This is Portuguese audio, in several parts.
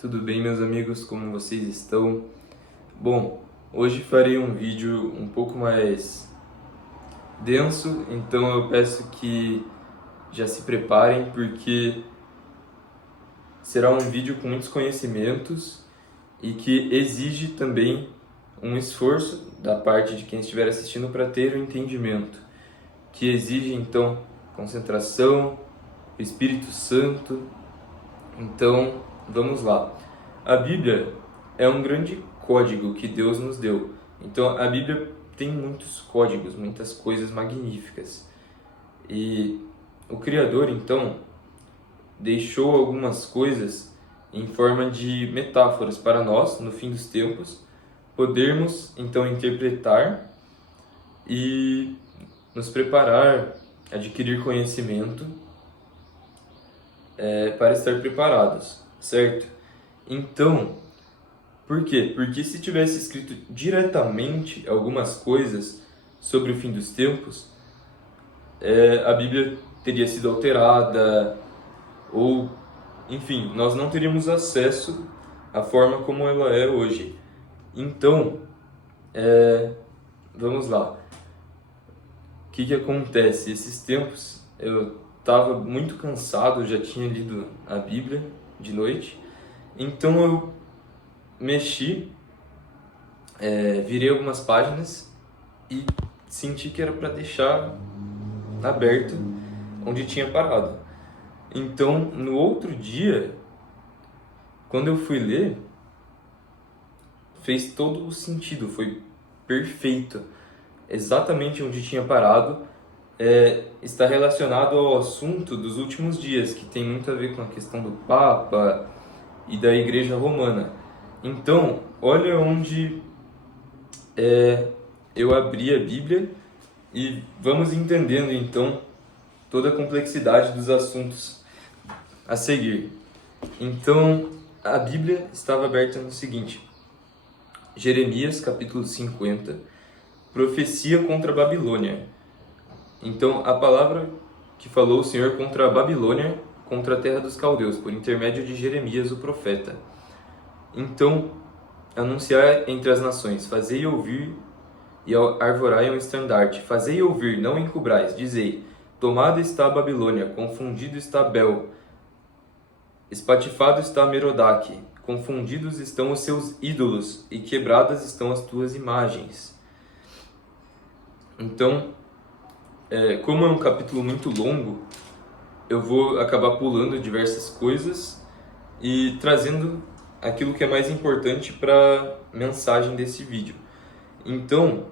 Tudo bem, meus amigos? Como vocês estão? Bom, hoje farei um vídeo um pouco mais denso, então eu peço que já se preparem, porque será um vídeo com muitos conhecimentos e que exige também um esforço da parte de quem estiver assistindo para ter o entendimento, que exige então concentração, Espírito Santo. Então, vamos lá. A Bíblia é um grande código que Deus nos deu. Então, a Bíblia tem muitos códigos, muitas coisas magníficas. E o Criador, então, deixou algumas coisas em forma de metáforas para nós, no fim dos tempos, podermos, então, interpretar e nos preparar, adquirir conhecimento para estar preparados, certo? Então, por quê? Porque se tivesse escrito diretamente algumas coisas sobre o fim dos tempos, a Bíblia teria sido alterada, ou, enfim, nós não teríamos acesso à forma como ela é hoje. Então, vamos lá. O que acontece? Esses tempos eu estava muito cansado, já tinha lido a Bíblia de noite, então eu mexi, virei algumas páginas e senti que era para deixar aberto onde tinha parado. Então, no outro dia, quando eu fui ler, fez todo o sentido, foi perfeito. Exatamente onde tinha parado, está relacionado ao assunto dos últimos dias, que tem muito a ver com a questão do Papa e da Igreja Romana. Então, olha onde eu abri a Bíblia e vamos entendendo então toda a complexidade dos assuntos a seguir. Então, a Bíblia estava aberta no seguinte: Jeremias capítulo 50, profecia contra a Babilônia. Então, a palavra que falou o Senhor contra a Babilônia, contra a terra dos caldeus, por intermédio de Jeremias, o profeta. Então, anunciar entre as nações, fazei ouvir e arvorai um estandarte. Fazei ouvir, não encubrais, dizei, tomada está a Babilônia, confundido está Bel, espatifado está Merodach, confundidos estão os seus ídolos, e quebradas estão as tuas imagens. Então, como é um capítulo muito longo, eu vou acabar pulando diversas coisas e trazendo aquilo que é mais importante para a mensagem desse vídeo. Então,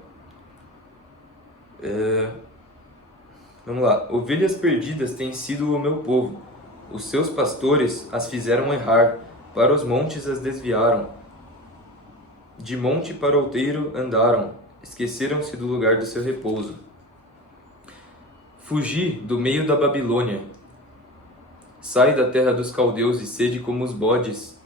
vamos lá. Ovelhas perdidas têm sido o meu povo. Os seus pastores as fizeram errar, para os montes as desviaram. De monte para outeiro andaram, esqueceram-se do lugar do seu repouso. Fugi do meio da Babilônia. Sai da terra dos caldeus e sede como os bodes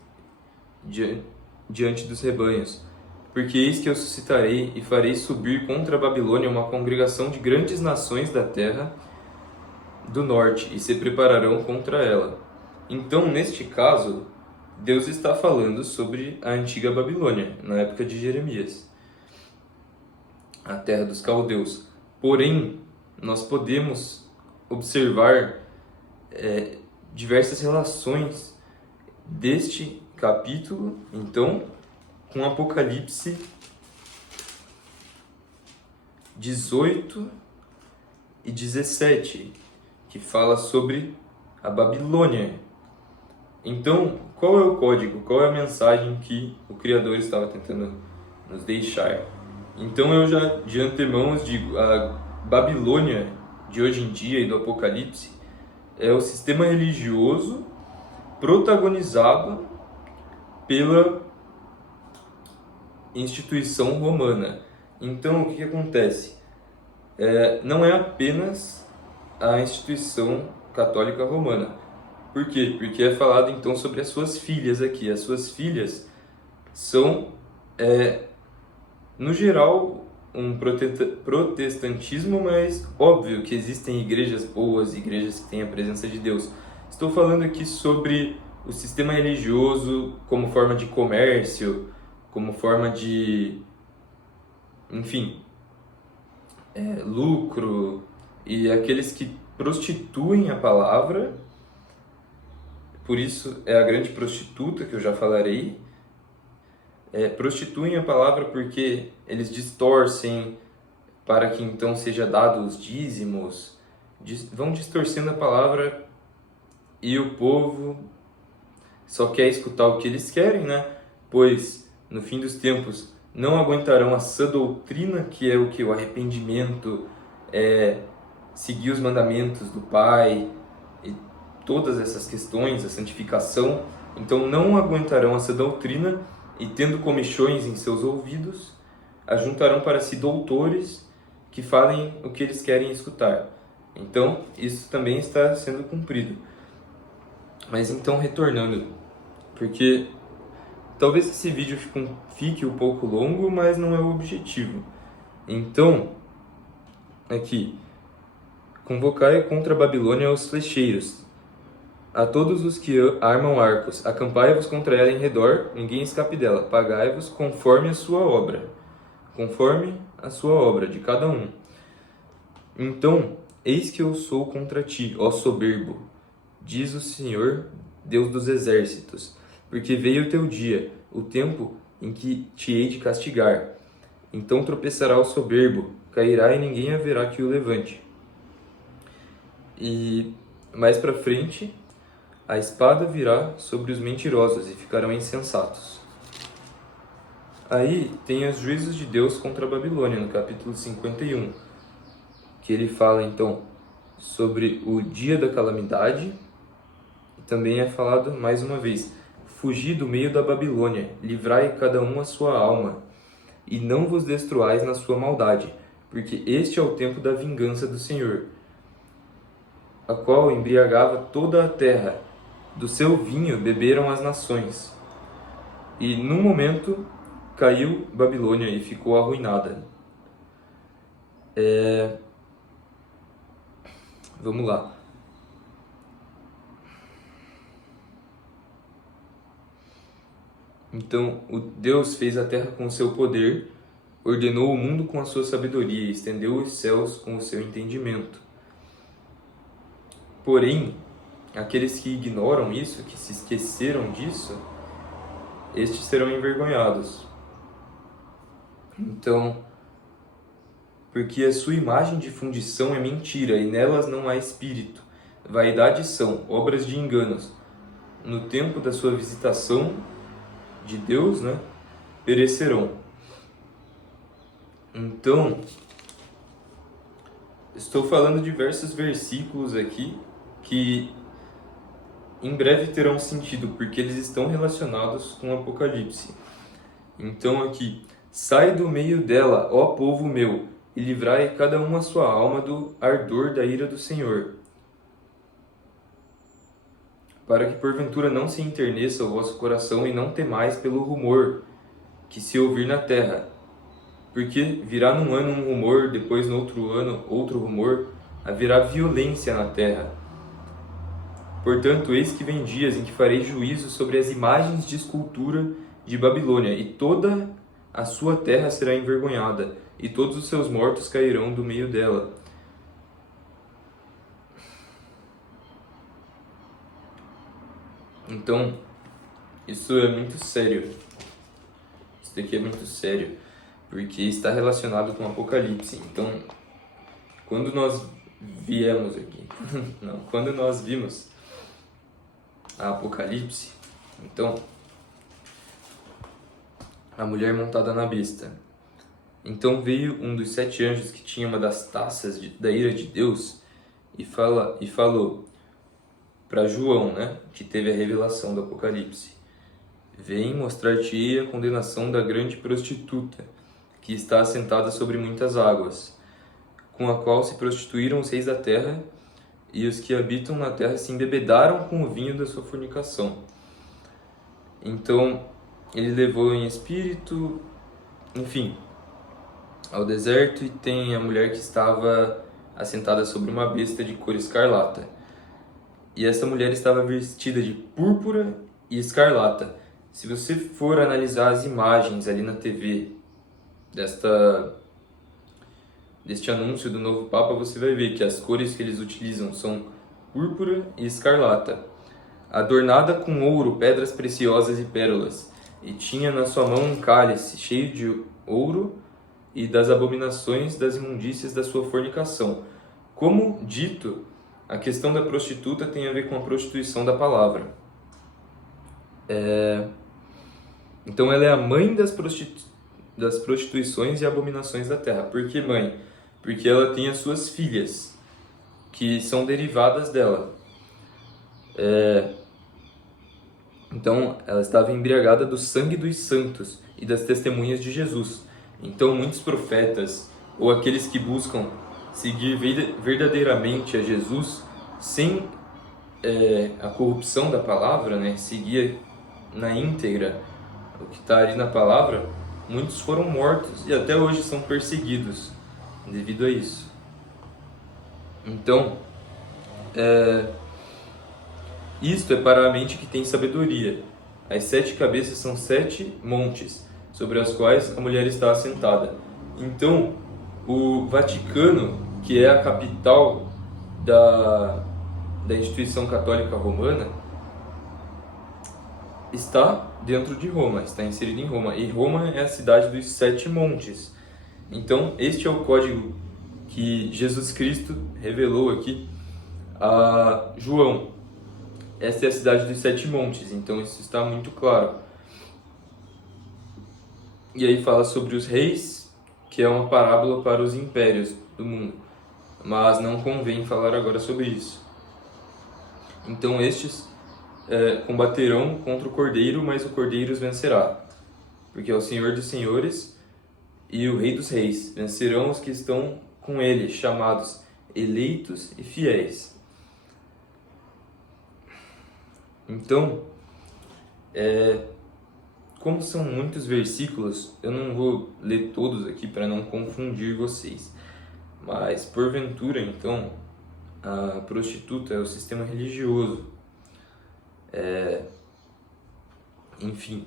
diante dos rebanhos. Porque eis que eu suscitarei e farei subir contra a Babilônia uma congregação de grandes nações da terra do norte, e se prepararão contra ela. Então, neste caso, Deus está falando sobre a antiga Babilônia, na época de Jeremias, a terra dos caldeus. Porém, nós podemos observar diversas relações deste capítulo, então, com Apocalipse 18 e 17, que fala sobre a Babilônia. Então, qual é o código? Qual é a mensagem que o Criador estava tentando nos deixar? Então, eu já de antemão digo, a Babilônia de hoje em dia e do Apocalipse é o sistema religioso protagonizado pela instituição romana. Então, o que acontece? Não é apenas a instituição católica romana. Por quê? Porque é falado então sobre as suas filhas aqui. As suas filhas são, no geral, um protestantismo, mas óbvio que existem igrejas boas, igrejas que têm a presença de Deus. Estou falando aqui sobre o sistema religioso como forma de comércio, como forma de, enfim, lucro, e aqueles que prostituem a palavra, por isso é a grande prostituta que eu já falarei, prostituem a palavra porque eles distorcem para que então seja dado os dízimos, vão distorcendo a palavra e o povo só quer escutar o que eles querem, né? Pois no fim dos tempos não aguentarão a sã doutrina, que é o que? O arrependimento, seguir os mandamentos do Pai e todas essas questões, a santificação. Então não aguentarão a sã doutrina e, tendo comichões em seus ouvidos, ajuntarão para si doutores que falem o que eles querem escutar. Então isso também está sendo cumprido. Mas então, retornando, porque talvez esse vídeo fique um pouco longo, mas não é o objetivo. Então, aqui, convocai contra a Babilônia os flecheiros, a todos os que armam arcos, acampai-vos contra ela em redor, ninguém escape dela, pagai-vos conforme a sua obra de cada um. Então, eis que eu sou contra ti, ó soberbo, diz o Senhor, Deus dos exércitos, porque veio o teu dia, o tempo em que te hei de castigar. Então tropeçará o soberbo, cairá e ninguém haverá que o levante. E mais para frente, a espada virá sobre os mentirosos e ficarão insensatos. Aí tem os juízos de Deus contra a Babilônia, no capítulo 51, que ele fala então sobre o dia da calamidade. E também é falado mais uma vez: fugi do meio da Babilônia, livrai cada um a sua alma, e não vos destruais na sua maldade, porque este é o tempo da vingança do Senhor, a qual embriagava toda a terra, do seu vinho beberam as nações. E num momento caiu Babilônia e ficou arruinada. Vamos lá. Então, o Deus fez a terra com o seu poder, ordenou o mundo com a sua sabedoria e estendeu os céus com o seu entendimento. Porém, aqueles que ignoram isso, que se esqueceram disso, estes serão envergonhados. Então, porque a sua imagem de fundição é mentira e nelas não há espírito. Vaidade são obras de enganos. No tempo da sua visitação de Deus, perecerão. Então, estou falando diversos versículos aqui que em breve terão sentido, porque eles estão relacionados com o Apocalipse. Então aqui, sai do meio dela, ó povo meu, e livrai cada um a sua alma do ardor da ira do Senhor, para que porventura não se enterneça o vosso coração e não temais pelo rumor que se ouvir na terra. Porque virá num ano um rumor, depois no outro ano outro rumor, haverá violência na terra. Portanto, eis que vem dias em que farei juízo sobre as imagens de escultura de Babilônia, e toda a sua terra será envergonhada, e todos os seus mortos cairão do meio dela. Então, isso é muito sério. Isso daqui é muito sério, porque está relacionado com o Apocalipse. Então, quando nós viemos aqui, quando nós vimos a Apocalipse, então, a mulher montada na besta. Então veio um dos 7 anjos que tinha uma das taças da ira de Deus e falou para João, que teve a revelação do Apocalipse: vem mostrar-te-ei a condenação da grande prostituta, que está assentada sobre muitas águas, com a qual se prostituíram os reis da terra, e os que habitam na terra se embebedaram com o vinho da sua fornicação. Então ele levou em espírito, enfim, ao deserto, e tem a mulher que estava assentada sobre uma besta de cor escarlata. e essa mulher estava vestida de púrpura e escarlata. Se você for analisar as imagens ali na TV deste anúncio do novo Papa, você vai ver que as cores que eles utilizam são púrpura e escarlata, adornada com ouro, pedras preciosas e pérolas, e tinha na sua mão um cálice cheio de ouro e das abominações das imundícias da sua fornicação. Como dito, a questão da prostituta tem a ver com a prostituição da palavra. Então ela é a mãe das prostituições e abominações da terra. Por que mãe? Porque ela tem as suas filhas, que são derivadas dela. Então ela estava embriagada do sangue dos santos e das testemunhas de Jesus. Então muitos profetas, ou aqueles que buscam seguir verdadeiramente a Jesus, sem a corrupção da palavra, né, seguir na íntegra o que está ali na palavra, muitos foram mortos e até hoje são perseguidos devido a isso. Então, isto é para a mente que tem sabedoria. As 7 cabeças são 7 montes, sobre as quais a mulher está assentada. Então, o Vaticano, que é a capital da instituição católica romana, está dentro de Roma, está inserido em Roma. E Roma é a cidade dos 7 montes. Então, este é o código que Jesus Cristo revelou aqui a João. Esta é a cidade dos 7 montes, então isso está muito claro. E aí fala sobre os reis, que é uma parábola para os impérios do mundo. Mas não convém falar agora sobre isso. Então estes combaterão contra o Cordeiro, mas o Cordeiro os vencerá. Porque é o Senhor dos senhores e o Rei dos reis. Vencerão os que estão com ele, chamados eleitos e fiéis. Então, como são muitos versículos, eu não vou ler todos aqui para não confundir vocês. Mas, porventura, então, a prostituta é o sistema religioso. Enfim,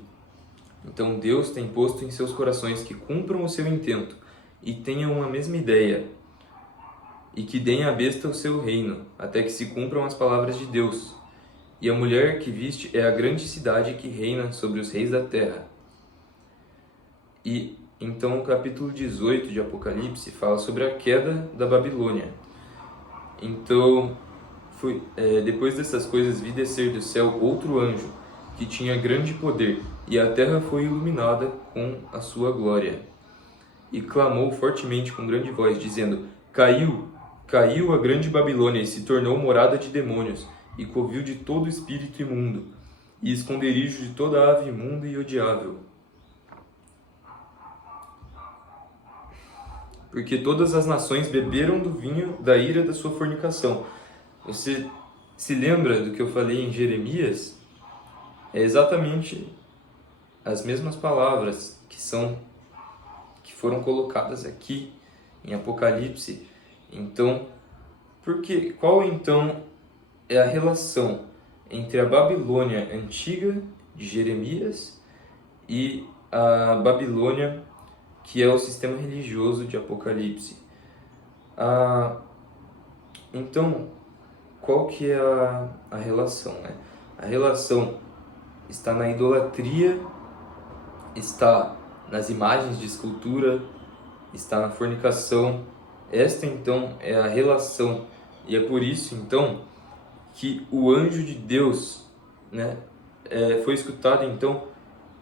então Deus tem posto em seus corações que cumpram o seu intento e tenham uma mesma ideia, e que deem à besta o seu reino, até que se cumpram as palavras de Deus. E a mulher que viste é a grande cidade que reina sobre os reis da terra. E então o capítulo 18 de Apocalipse fala sobre a queda da Babilônia. Então, depois dessas coisas vi descer do céu outro anjo, que tinha grande poder, e a terra foi iluminada com a sua glória. E clamou fortemente com grande voz, dizendo: Caiu a grande Babilônia e se tornou morada de demônios, e covil de todo espírito imundo, e esconderijo de toda ave imunda e odiável. Porque todas as nações beberam do vinho da ira da sua fornicação. Você se lembra do que eu falei em Jeremias? É exatamente as mesmas palavras que foram colocadas aqui em Apocalipse. Então, qual então é a relação entre a Babilônia antiga de Jeremias e a Babilônia que é o sistema religioso de Apocalipse? Então, qual que é a relação, né? A relação está na idolatria, está nas imagens de escultura, está na fornicação. Esta então é a relação, e é por isso então que o anjo de Deus, né, foi escutado então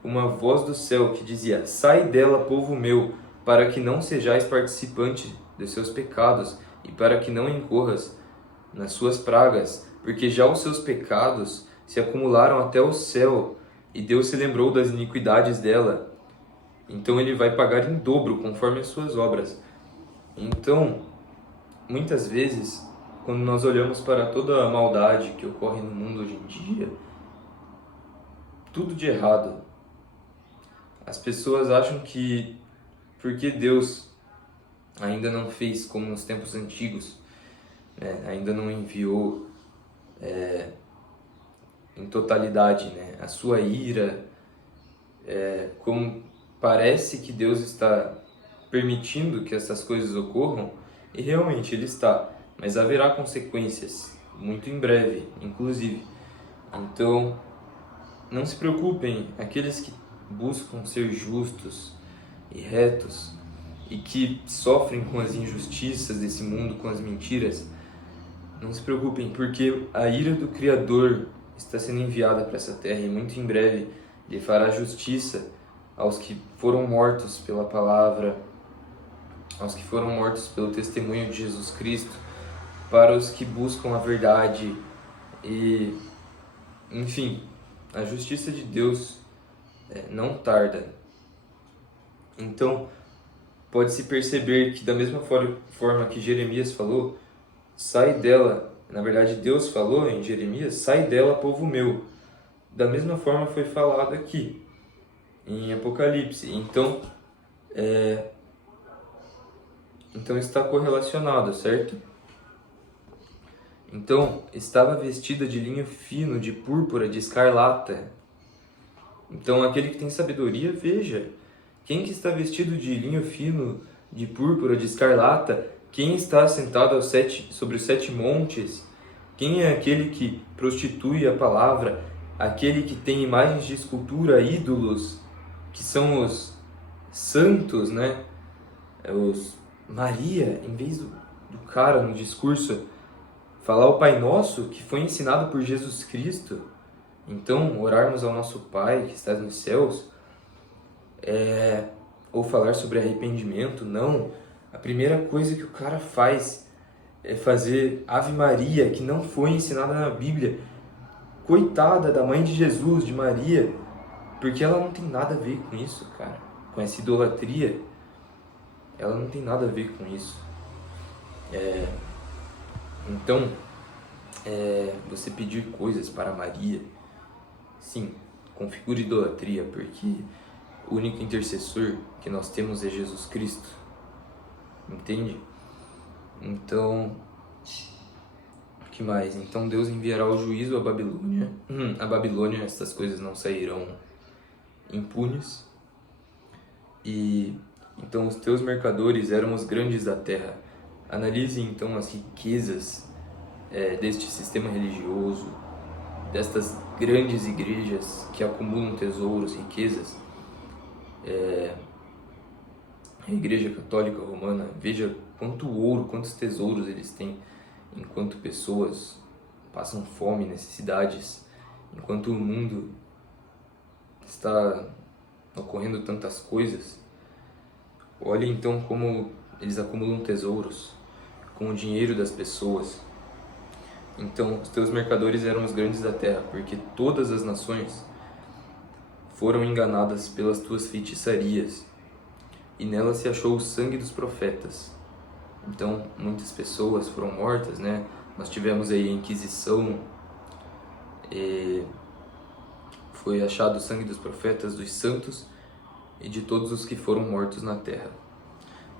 uma voz do céu que dizia: Sai dela, povo meu, para que não sejais participante dos seus pecados e para que não incorras nas suas pragas, porque já os seus pecados se acumularam até o céu e Deus se lembrou das iniquidades dela. Então ele vai pagar em dobro conforme as suas obras. Então, muitas vezes, quando nós olhamos para toda a maldade que ocorre no mundo hoje em dia, tudo de errado, as pessoas acham que porque Deus ainda não fez como nos tempos antigos, né, ainda não enviou em totalidade, né? A sua ira, como parece que Deus está permitindo que essas coisas ocorram, e realmente Ele está, mas haverá consequências, muito em breve, inclusive. Então, não se preocupem, aqueles que buscam ser justos e retos e que sofrem com as injustiças desse mundo, com as mentiras, não se preocupem, porque a ira do Criador está sendo enviada para essa terra e muito em breve Ele fará justiça aos que foram mortos pela palavra, aos que foram mortos pelo testemunho de Jesus Cristo, para os que buscam a verdade e, enfim, a justiça de Deus não tarda. Então, pode-se perceber que da mesma forma que Jeremias falou, sai dela, na verdade Deus falou em Jeremias, sai dela, povo meu. Da mesma forma foi falado aqui, em Apocalipse. Então está correlacionado, certo? Então, estava vestida de linho fino, de púrpura, de escarlata. Então, aquele que tem sabedoria, veja. Quem que está vestido de linho fino, de púrpura, de escarlata? Quem está sentado sobre os 7 montes? Quem é aquele que prostitui a palavra? Aquele que tem imagens de escultura, ídolos, que são os santos, né? Maria, em vez do cara no discurso falar o Pai Nosso, que foi ensinado por Jesus Cristo, então orarmos ao nosso Pai que está nos céus, ou falar sobre arrependimento, não. A primeira coisa que o cara faz é fazer Ave Maria, que não foi ensinada na Bíblia. Coitada da mãe de Jesus, de Maria, porque ela não tem nada a ver com isso, cara. Com essa idolatria, ela não tem nada a ver com isso. Então, você pedir coisas para Maria, sim, configura idolatria, porque o único intercessor que nós temos é Jesus Cristo, entende? Então, o que mais? Então Deus enviará o juízo à Babilônia. A Babilônia, essas coisas não sairão impunes. E então os teus mercadores eram os grandes da terra. Analise então as riquezas deste sistema religioso, destas grandes igrejas que acumulam tesouros, riquezas. A Igreja Católica Romana, veja quanto ouro, quantos tesouros eles têm, enquanto pessoas passam fome, necessidades, enquanto o mundo está ocorrendo tantas coisas. Olhe então como eles acumulam tesouros com o dinheiro das pessoas. Então, os teus mercadores eram os grandes da terra, porque todas as nações foram enganadas pelas tuas feitiçarias, e nela se achou o sangue dos profetas. Então, muitas pessoas foram mortas, né? Nós tivemos aí a Inquisição, foi achado o sangue dos profetas, dos santos e de todos os que foram mortos na terra.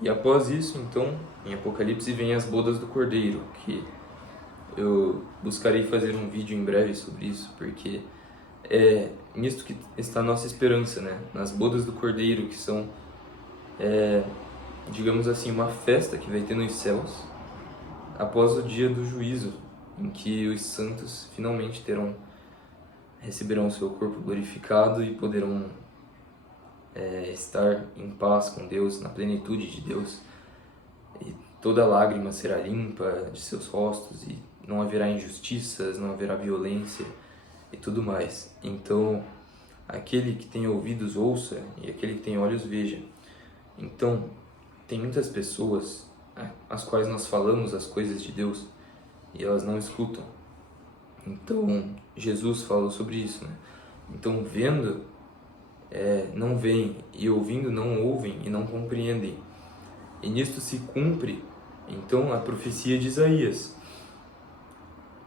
E após isso, então, em Apocalipse vem as bodas do Cordeiro, que eu buscarei fazer um vídeo em breve sobre isso, porque é nisto que está a nossa esperança, né? Nas bodas do Cordeiro, que são, digamos assim, uma festa que vai ter nos céus após o dia do juízo, em que os santos finalmente receberão o seu corpo glorificado e poderão estar em paz com Deus, na plenitude de Deus, e toda lágrima será limpa de seus rostos, e não haverá injustiças, não haverá violência e tudo mais. Então, aquele que tem ouvidos ouça, e aquele que tem olhos veja. Então, tem muitas pessoas às quais nós falamos as coisas de Deus e elas não escutam. Então, Jesus falou sobre isso, né? Então, vendo, não veem, e ouvindo, não ouvem e não compreendem. E nisto se cumpre, então, a profecia de Isaías.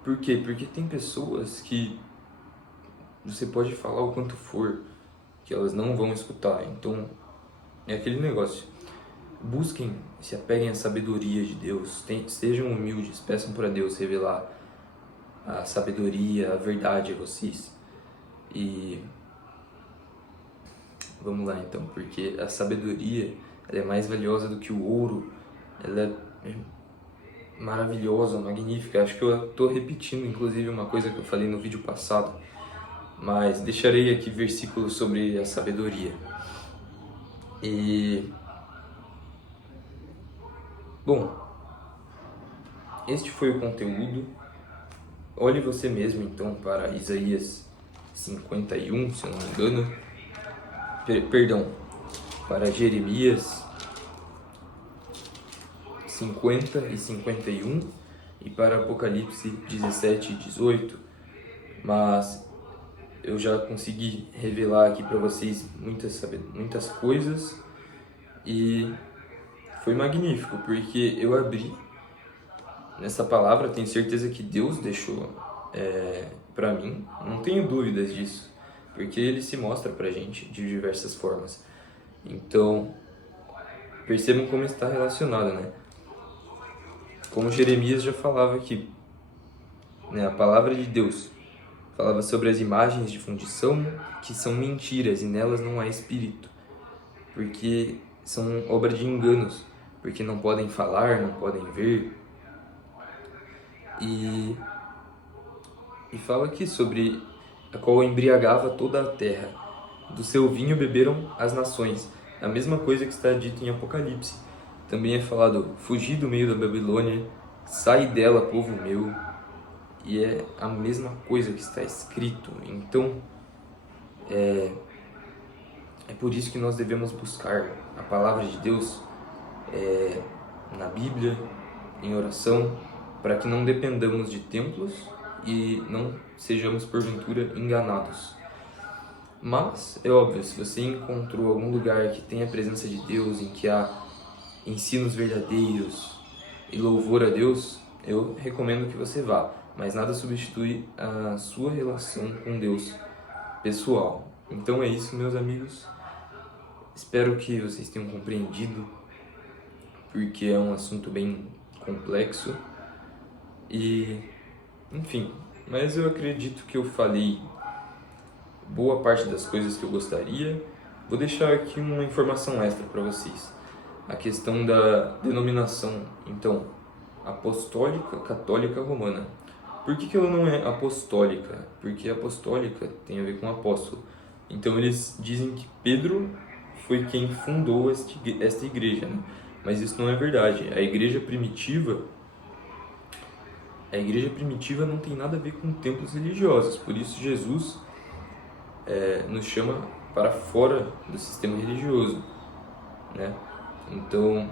Por quê? Porque tem pessoas que você pode falar o quanto for, que elas não vão escutar. Então, é aquele negócio. Busquem, se apeguem à sabedoria de Deus, sejam humildes, peçam para Deus revelar a sabedoria, a verdade a vocês. E vamos lá então, porque a sabedoria ela é mais valiosa do que o ouro, ela é maravilhosa, magnífica. Acho que eu estou repetindo inclusive uma coisa que eu falei no vídeo passado, mas deixarei aqui versículos sobre a sabedoria. E bom, este foi o conteúdo. Olhe você mesmo então para Isaías 51, se eu não me engano. Perdão, para Jeremias 50 e 51 e para Apocalipse 17 e 18. Mas eu já consegui revelar aqui para vocês muitas coisas e foi magnífico, porque eu abri nessa palavra, tenho certeza que Deus deixou para mim, não tenho dúvidas disso, porque Ele se mostra pra gente de diversas formas. Então, percebam como está relacionado, né? Como Jeremias já falava aqui, né? A palavra de Deus falava sobre as imagens de fundição, que são mentiras e nelas não há espírito, porque são obra de enganos, porque não podem falar, não podem ver. E fala aqui sobre a qual embriagava toda a terra. Do seu vinho beberam as nações. A mesma coisa que está dito em Apocalipse. Também é falado, fugi do meio da Babilônia, sai dela, povo meu. E é a mesma coisa que está escrito. Então, é por isso que nós devemos buscar a palavra de Deus na Bíblia, em oração, para que não dependamos de templos e não sejamos porventura enganados. Mas é óbvio, se você encontrou algum lugar que tem a presença de Deus, em que há ensinos verdadeiros e louvor a Deus, eu recomendo que você vá, mas nada substitui a sua relação com Deus pessoal. Então é isso, meus amigos. Espero que vocês tenham compreendido, porque é um assunto bem complexo e, enfim, mas eu acredito que eu falei boa parte das coisas que eu gostaria. Vou deixar aqui uma informação extra para vocês. A questão da denominação, então, apostólica, católica, romana. Por que ela não é apostólica? Porque apostólica tem a ver com apóstolo. Então eles dizem que Pedro foi quem fundou esta igreja, né? Mas isso não é verdade. A igreja primitiva não tem nada a ver com templos religiosos. Por isso Jesus nos chama para fora do sistema religioso, né? Então,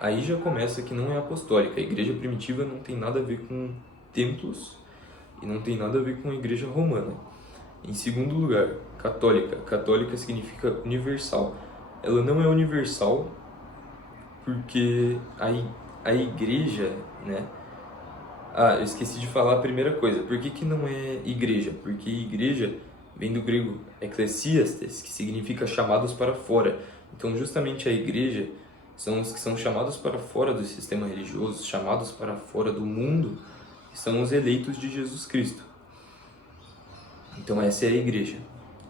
aí já começa que não é apostólica. A igreja primitiva não tem nada a ver com templos e não tem nada a ver com a igreja romana. Em segundo lugar, católica. Católica significa universal. Ela não é universal porque a igreja, né? Ah, eu esqueci de falar a primeira coisa. Por que não é igreja? Porque igreja vem do grego ecclesiastes, que significa chamados para fora. Então, justamente a igreja são os que são chamados para fora do sistema religioso, chamados para fora do mundo, que são os eleitos de Jesus Cristo. Então, essa é a igreja.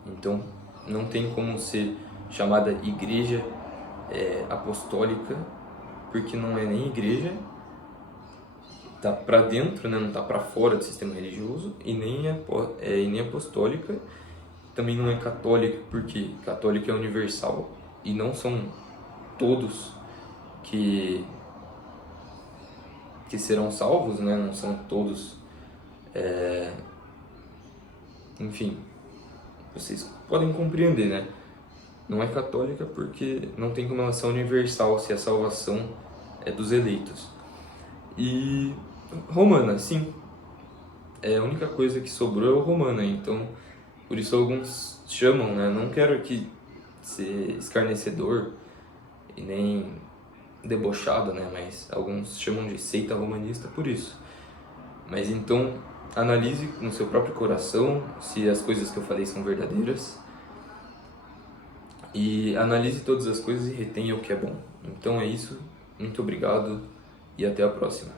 Então, não tem como ser chamada igreja apostólica, porque não é nem igreja, está para dentro, né? Não está para fora do sistema religioso, e nem apostólica, também não é católica, porque católica é universal, e não são todos que serão salvos, né? Não são todos, enfim, vocês podem compreender, né? Não é católica porque não tem como ela ser universal se a salvação é dos eleitos. E romana, sim. A única coisa que sobrou é o romana, então por isso alguns chamam, né? Não quero aqui ser escarnecedor e nem debochado, né? Mas alguns chamam de seita romanista por isso. Mas então analise no seu próprio coração se as coisas que eu falei são verdadeiras. E analise todas as coisas e retenha o que é bom. Então é isso. Muito obrigado e até a próxima.